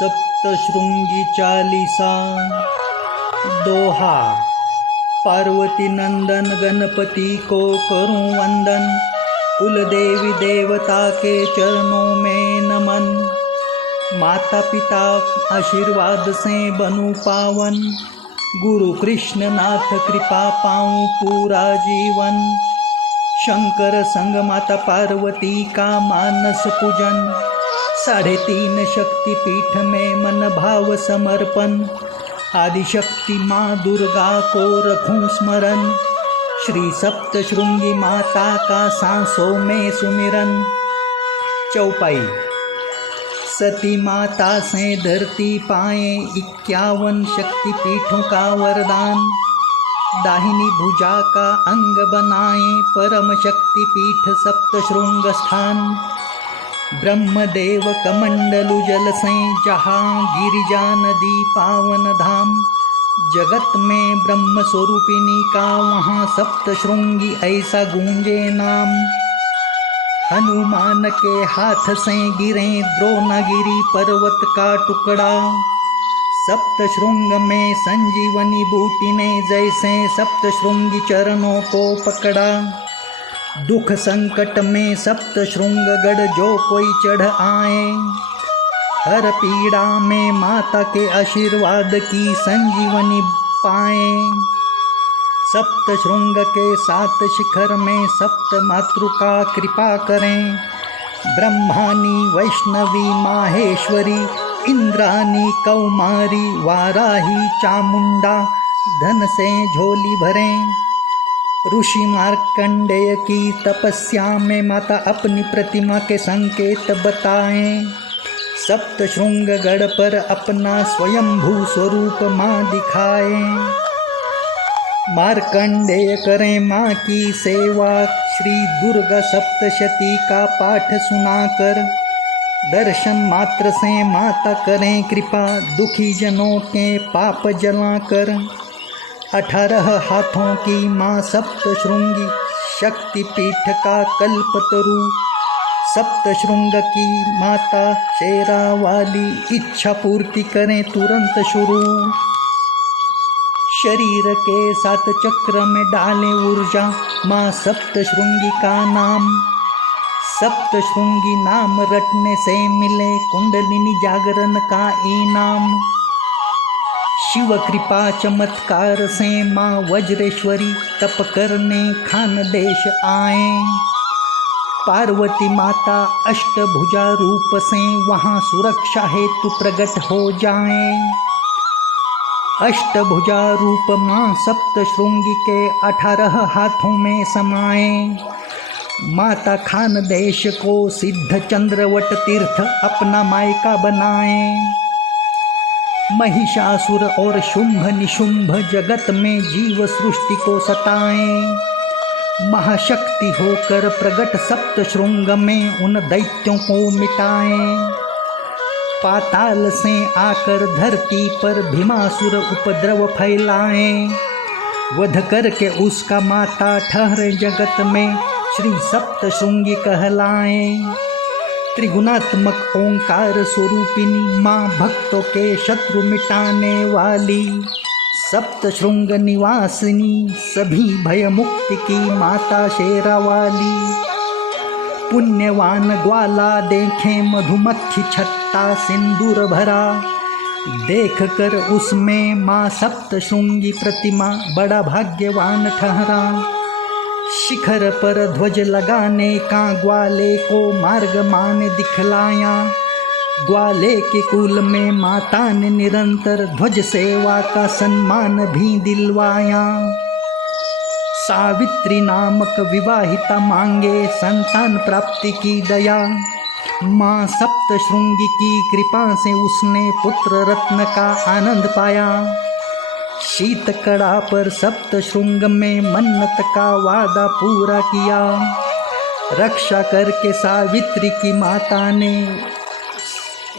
सप्तशृंगी चालीसा। दोहा। पार्वती नंदन गणपति को करूं वंदन, कुल देवी देवता के चरणों में नमन। माता पिता आशीर्वाद से बनूं पावन, गुरु कृष्ण नाथ कृपा पाऊं पूरा जीवन। शंकर संग माता पार्वती का मानस पूजन, 3.5 शक्ति पीठ में मन भाव समर्पण। आदिशक्ति माँ दुर्गा को रखूं स्मरण, श्री सप्तशृंगी माता का सांसों में सुमिरन। चौपाई। सती माता से धरती पाए 51 शक्ति पीठों का वरदान। दाहिनी भुजा का अंग बनाए परम शक्ति पीठ सप्तशृंग स्थान। ब्रह्मदेव कमंडलु जल से जहाँ गिरिजा नदी पावन धाम। जगत में ब्रह्म स्वरूपिणी का वहाँ सप्तशृंगी ऐसा गूंजे नाम। हनुमान के हाथ से गिरे द्रोणागिरी पर्वत का टुकड़ा। सप्तशृंग में संजीवनी बूटी ने जैसे सप्तशृंगी चरणों को पकड़ा। दुख संकट में सप्तशृंग गढ़ जो कोई चढ़ आए। हर पीड़ा में माता के आशीर्वाद की संजीवनी पाए। सप्तशृंग के 7 शिखर में सप्त मातृका कृपा करें। ब्रह्मानी वैष्णवी माहेश्वरी, इंद्रानी कौमारी वाराही चामुंडा धन से झोली भरें। ऋषि मार्कंडेय की तपस्या में माता अपनी प्रतिमा के संकेत बताएं। सप्तशृंगगढ़ पर अपना स्वयंभू स्वरूप माँ दिखाएं। मार्कंडेय करें माँ की सेवा, श्री दुर्गा सप्तशती का पाठ सुनाकर। दर्शन मात्र से माता करें कृपा, दुखी जनों के पाप जलाकर। 18 हाथों की माँ सप्तशृंगी, शक्तिपीठ का कल्पतरु। सप्तशृंग की माता शेरा वाली, इच्छा पूर्ति करें तुरंत शुरू। शरीर के 7 चक्र में डालें ऊर्जा, माँ सप्तशृंगी का नाम। सप्तशृंगी नाम रटने से मिले कुंडलिनी जागरण का इनाम। शिव कृपा चमत्कार से माँ वज्रेश्वरी तप करने खानदेश आए। पार्वती माता अष्टभुजा रूप से वहाँ सुरक्षा हेतु प्रकट हो जाएं। अष्टभुजा रूप माँ सप्तशृंगी के 18 हाथों में समाएं। माता खानदेश को सिद्ध चंद्रवट तीर्थ अपना मायका बनाएं। महिषासुर और शुंभ निशुंभ जगत में जीव सृष्टि को सताएं। महाशक्ति होकर प्रगट सप्तशृंग में उन दैत्यों को मिटाएं। पाताल से आकर धरती पर भीमासुर उपद्रव फैलाएं। वध करके उसका माता ठहरे जगत में, श्री सप्तशृंगी कहलाएं। त्रिगुणात्मक ओंकार स्वरूपिणी माँ, भक्तों के शत्रु मिटाने वाली। सप्तशृंग निवासिनी, सभी भय मुक्ति की माता शेरा वाली। पुण्यवान ग्वाला देखें मधुमक्खी छत्ता सिंदूर भरा। देख कर उसमें माँ सप्तशृंगी प्रतिमा बड़ा भाग्यवान ठहरा। शिखर पर ध्वज लगाने का ग्वाले को मार्ग मान दिखलाया। ग्वाले के कुल में माता ने निरंतर ध्वज सेवा का सम्मान भी दिलवाया। सावित्री नामक विवाहिता मांगे संतान प्राप्ति की दया। माँ सप्तशृंगी की कृपा से उसने पुत्र रत्न का आनंद पाया। शीतकड़ा पर सप्तशृंग में मन्नत का वादा पूरा किया। रक्षा करके सावित्री की माता ने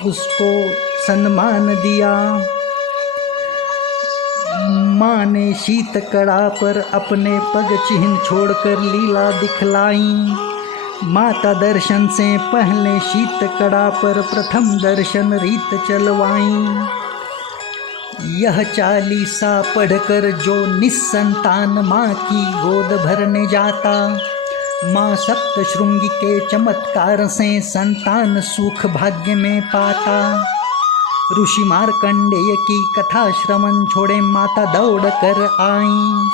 उसको सम्मान दिया। माँ ने शीतकड़ा पर अपने पग चिन्ह छोड़कर लीला दिखलाई। माता दर्शन से पहले शीत कड़ा पर प्रथम दर्शन रीत चलवाई। यह चालीसा पढ़कर जो निस्संतान माँ की गोद भरने जाता, माँ सप्तशृंगी के चमत्कार से संतान सुख भाग्य में पाता। ऋषि मार्कंडेय की कथा श्रवण छोड़े माता दौड़ कर आई।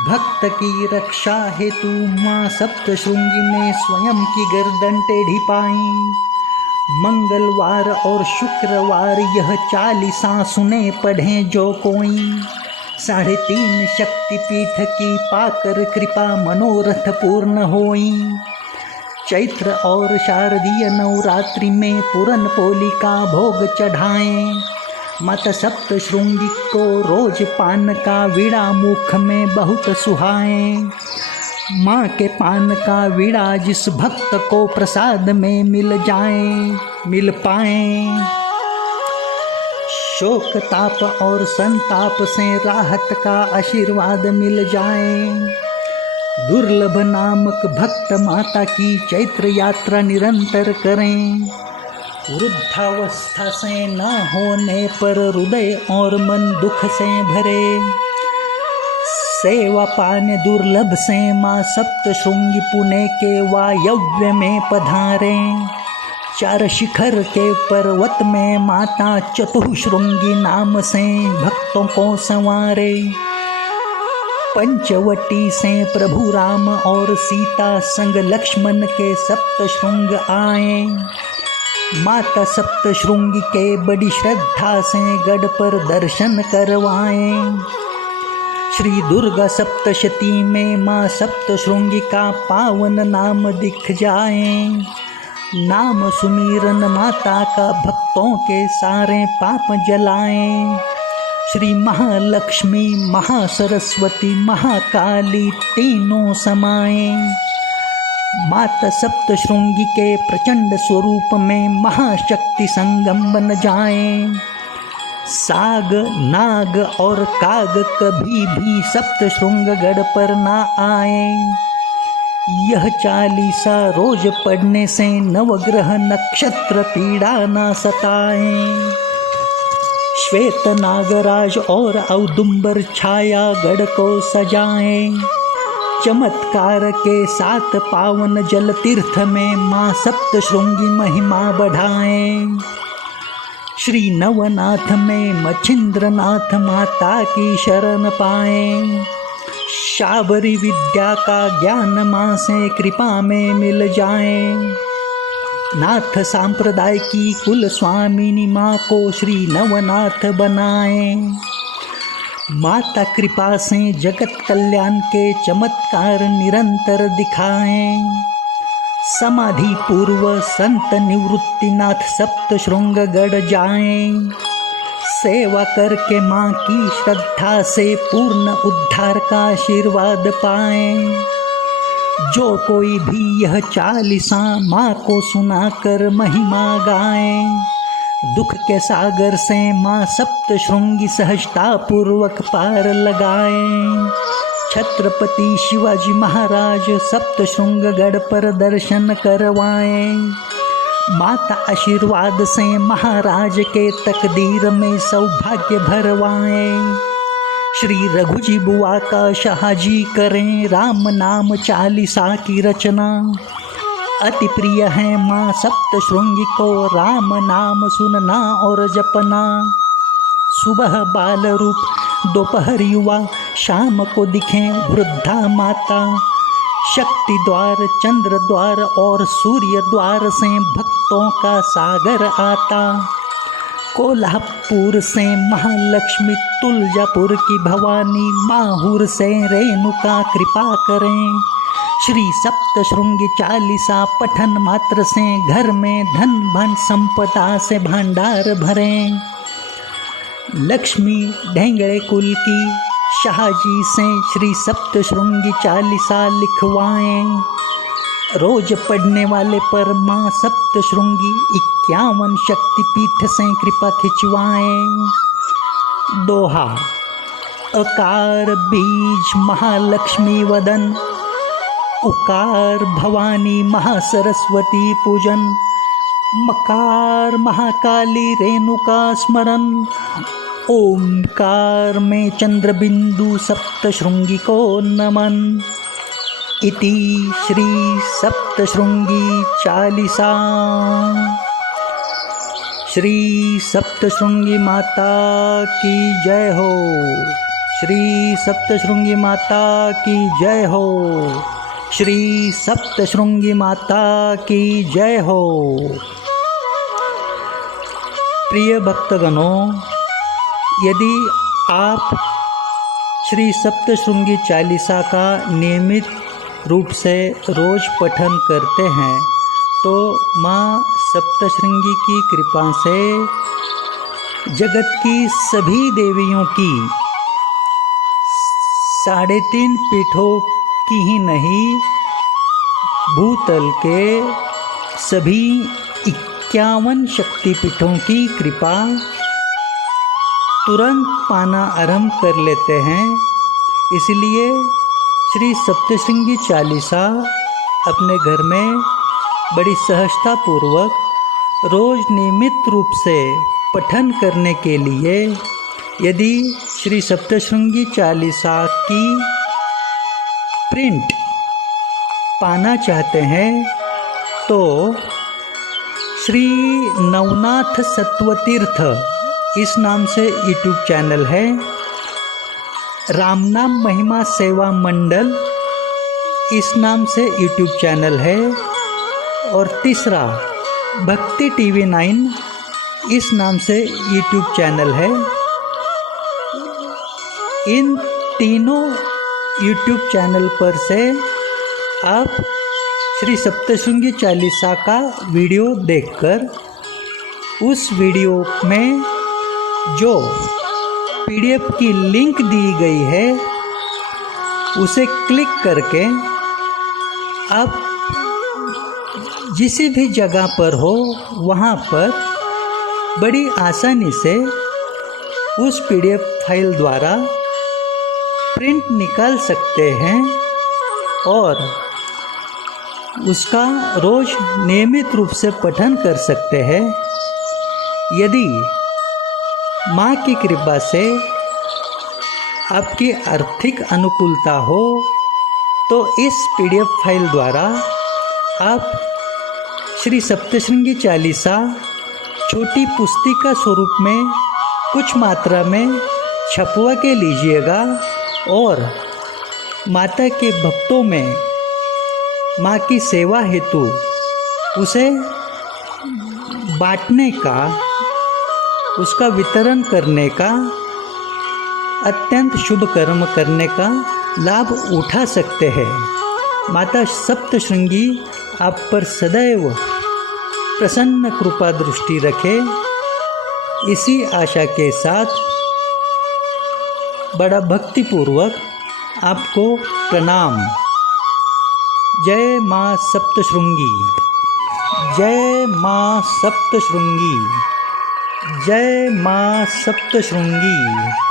भक्त की रक्षा हेतु माँ सप्तशृंगी ने स्वयं की गर्दन टेढ़ी पाई। मंगलवार और शुक्रवार यह चालीसा सुने पढ़े जो कोई, 3.5 शक्तिपीठ की पाकर कृपा मनोरथ पूर्ण होई। चैत्र और शारदीय नवरात्रि में पूरन पोली का भोग चढ़ाएं। माता सप्तशृंगी को रोज पान का वीड़ा मुख में बहुत सुहाएं। माँ के पान का वीड़ा जिस भक्त को प्रसाद में मिल पाए, शोक ताप और संताप से राहत का आशीर्वाद मिल जाए। दुर्लभ नामक भक्त माता की चैत्र यात्रा निरंतर करें। वृद्धावस्था से न होने पर हृदय और मन दुख से भरे, सेवा पाने दुर्लभ से माँ सप्तशृंगी पुणे के वायव्य में पधारें। 4 शिखर के पर्वत में माता चतुःशृंगी नाम से भक्तों को संवारे। पंचवटी से प्रभु राम और सीता संग लक्ष्मण के सप्तशृंग आए। माता सप्तशृंगी के बड़ी श्रद्धा से गढ़ पर दर्शन करवाएं। श्री दुर्गा सप्तशती में माँ सप्तशृंगी का पावन नाम दिख जाए। नाम सुमिरन माता का भक्तों के सारे पाप जलाएं। श्री महालक्ष्मी, महासरस्वती, महाकाली तीनों समाएं। माता सप्तशृंगी के प्रचंड स्वरूप में महाशक्ति संगम बन जाएं। साग, नाग और काग कभी भी सप्तशृंगगढ़ पर ना आए। यह चालीसा रोज पढ़ने से नवग्रह नक्षत्र पीड़ा ना सताएं। श्वेत नागराज और औदुंबर छाया गढ़ को सजाएं। चमत्कार के साथ पावन जल तीर्थ में माँ सप्तशृंगी महिमा बढ़ाएं। श्री नवनाथ में मच्छिंद्रनाथ माता की शरण पाएं। शाबरी विद्या का ज्ञान माँ से कृपा में मिल जाए। नाथ सांप्रदाय की कुल स्वामिनी माँ को श्री नवनाथ बनाए। माता कृपा से जगत कल्याण के चमत्कार निरंतर दिखाएं। समाधि पूर्व संत निवृत्तिनाथ सप्तशृंगगढ़ जाएं। सेवा करके माँ की श्रद्धा से पूर्ण उद्धार का आशीर्वाद पाएं। जो कोई भी यह चालीसा माँ को सुनाकर महिमा गाएं, दुख के सागर से माँ सप्तशृंगी सहजता पूर्वक पार लगाएं। छत्रपति शिवाजी महाराज सप्तशृंगगढ़ पर दर्शन करवाएं। माता आशीर्वाद से महाराज के तकदीर में सौभाग्य भरवाएं। श्री रघुजी बुआ का शाहजी करें राम नाम चालीसा की रचना। अति प्रिय है माँ सप्तशृंगी को राम नाम सुनना और जपना। सुबह बाल रूप, दोपहर युवा, शाम को दिखें वृद्धा माता। शक्ति द्वार, चंद्र द्वार और सूर्य द्वार से भक्तों का सागर आता। कोल्हापुर से महालक्ष्मी, तुलजापुर की भवानी, माहूर से रेणुका कृपा करें। श्री सप्तशृंगी चालीसा पठन मात्र से घर में धन धन संपदा से भंडार भरें। लक्ष्मी ढेंगड़े कुल की शाहजी से श्री सप्तशृंगी चालीसा लिखवाएं। रोज पढ़ने वाले पर माँ सप्तशृंगी 51 शक्तिपीठ से कृपा खिंचवाएं। दोहा। अकार बीज महालक्ष्मी वदन, उकार भवानी महासरस्वती पूजन, मकार महाकाली रेणुका स्मरण, ओंकार में चंद्रबिंदु सप्तशृंगी को नमन। इति श्री सप्तशृंगी चालीसा। श्री सप्तशृंगी माता की जय हो। श्री सप्तशृंगी माता की जय हो। श्री सप्तशृंगी माता की जय हो। प्रिय भक्तगणों, यदि आप श्री सप्तशृंगी चालीसा का नियमित रूप से रोज पठन करते हैं तो माँ सप्तशृंगी की कृपा से जगत की सभी देवियों की 3.5 पीठों की ही नहीं, भूतल के सभी 51 शक्तिपीठों की कृपा तुरंत पाना आरंभ कर लेते हैं। इसलिए श्री सप्तशृंगी चालीसा अपने घर में बड़ी सहजता पूर्वक रोज नियमित रूप से पठन करने के लिए, यदि श्री सप्तशृंगी चालीसा की प्रिंट पाना चाहते हैं तो श्री नवनाथ सत्वतीर्थ इस नाम से यूट्यूब चैनल है, रामनाम महिमा सेवा मंडल इस नाम से यूट्यूब चैनल है, और तीसरा भक्ति टीवी 9 इस नाम से यूट्यूब चैनल है। इन तीनों यूट्यूब चैनल पर से आप श्री सप्तशृंगी चालीसा का वीडियो देखकर उस वीडियो में जो PDF की लिंक दी गई है उसे क्लिक करके आप जिस भी जगह पर हो वहाँ पर बड़ी आसानी से उस PDF फाइल द्वारा प्रिंट निकाल सकते हैं और उसका रोज नियमित रूप से पठन कर सकते हैं। यदि माँ की कृपा से आपकी आर्थिक अनुकूलता हो तो इस PDF फाइल द्वारा आप श्री सप्तशृंगी चालीसा छोटी पुस्तिका स्वरूप में कुछ मात्रा में छपवा के लीजिएगा और माता के भक्तों में माँ की सेवा हेतु उसे बांटने का, उसका वितरण करने का, अत्यंत शुभ कर्म करने का लाभ उठा सकते हैं। माता सप्तशृंगी आप पर सदैव प्रसन्न कृपा दृष्टि रखे, इसी आशा के साथ बड़ा भक्तिपूर्वक आपको प्रणाम। जय माँ सप्तशृंगी। जय माँ सप्तशृंगी। जय माँ सप्तशृंगी।